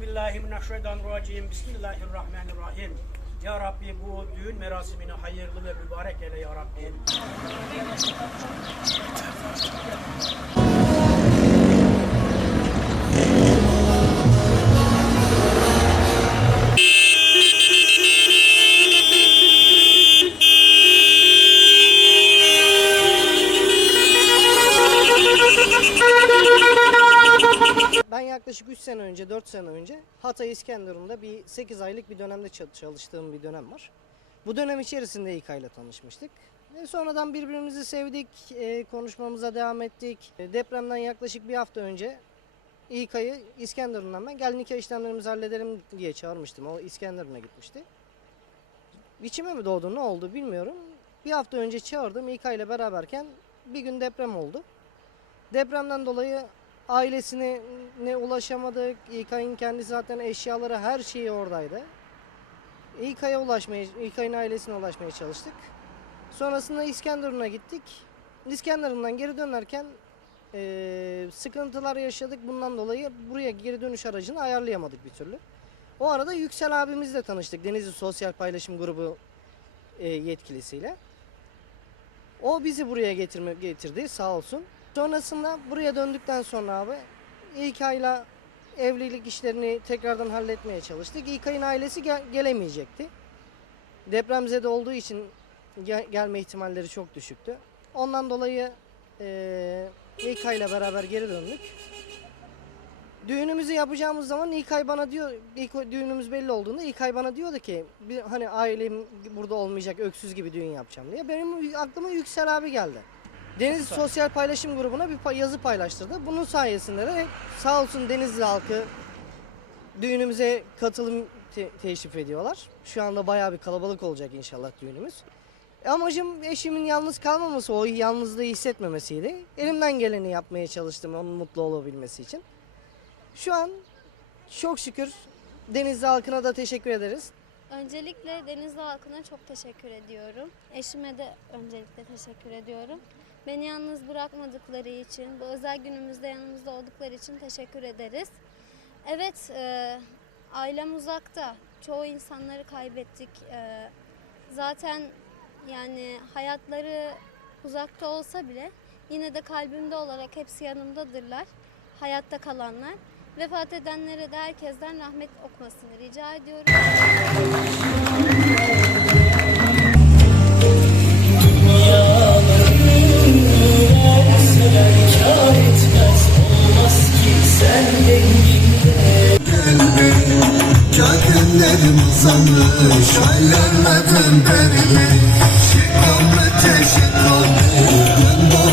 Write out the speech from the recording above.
billahi mineşşeytanirracim. Bismillahirrahmanirrahim. Ya Rabbi bu düğün merasimini hayırlı ve mübarek eyle ya Rabbi. Yaklaşık 3 sene önce, 4 sene önce Hatay İskenderun'da bir 8 aylık bir dönemde çal- çalıştığım bir dönem var. Bu dönem içerisinde İK ile tanışmıştık. Ve sonradan birbirimizi sevdik, e, konuşmamıza devam ettik. E, Depremden yaklaşık bir hafta önce İK'yı İskenderun'dan ben gel nikah işlemlerimizi halledelim diye çağırmıştım. O İskenderun'a gitmişti. İçime mi doğdu ne oldu bilmiyorum. Bir hafta önce çağırdım İK ile beraberken bir gün deprem oldu. Depremden dolayı ailesine ne ulaşamadık. İK'nin kendi zaten eşyaları her şeyi oradaydı. İK'ya ulaşmaya, İK'nin ailesine ulaşmaya çalıştık. Sonrasında İskenderun'a gittik. İskenderun'dan geri dönerken eee, sıkıntılar yaşadık. Bundan dolayı buraya geri dönüş aracını ayarlayamadık bir türlü. O arada Yüksel abimizle tanıştık. Denizli Sosyal Paylaşım Grubu eee, yetkilisiyle. O bizi buraya getirme, getirdi sağ olsun. Sonrasında buraya döndükten sonra abi İlkay'la evlilik işlerini tekrardan halletmeye çalıştık. İlkay'ın ailesi gel- gelemeyecekti. Depremzede olduğu için gel- gelme ihtimalleri çok düşüktü. Ondan dolayı eee İlkay'la beraber geri döndük. Düğünümüzü yapacağımız zaman İlkay bana diyor, ilk düğünümüz belli olduğunda İlkay bana diyordu ki bir, hani ailem burada olmayacak öksüz gibi düğün yapacağım diye. Benim aklıma Yüksel abi geldi. Denizli Sosyal Paylaşım Grubu'na bir yazı paylaştırdı. Bunun sayesinde de sağ olsun Denizli halkı düğünümüze katılım te- teşrif ediyorlar. Şu anda bayağı bir kalabalık olacak inşallah düğünümüz. Amacım eşimin yalnız kalmaması, o yalnızlığı hissetmemesiydi. Elimden geleni yapmaya çalıştım onun mutlu olabilmesi için. Şu an çok şükür Denizli halkına da teşekkür ederiz. Öncelikle Denizli halkına çok teşekkür ediyorum. Eşime de öncelikle teşekkür ediyorum. Beni yalnız bırakmadıkları için, bu özel günümüzde yanımızda oldukları için teşekkür ederiz. Evet, e, ailem uzakta. Çoğu insanları kaybettik. E, zaten yani hayatları uzakta olsa bile yine de kalbimde olarak hepsi yanımdadırlar. Hayatta kalanlar. Vefat edenlere de herkesten rahmet okumasını rica ediyorum. Kadınlarım uzamış Hayallerden beri Şikamlı çeşit oldu Gün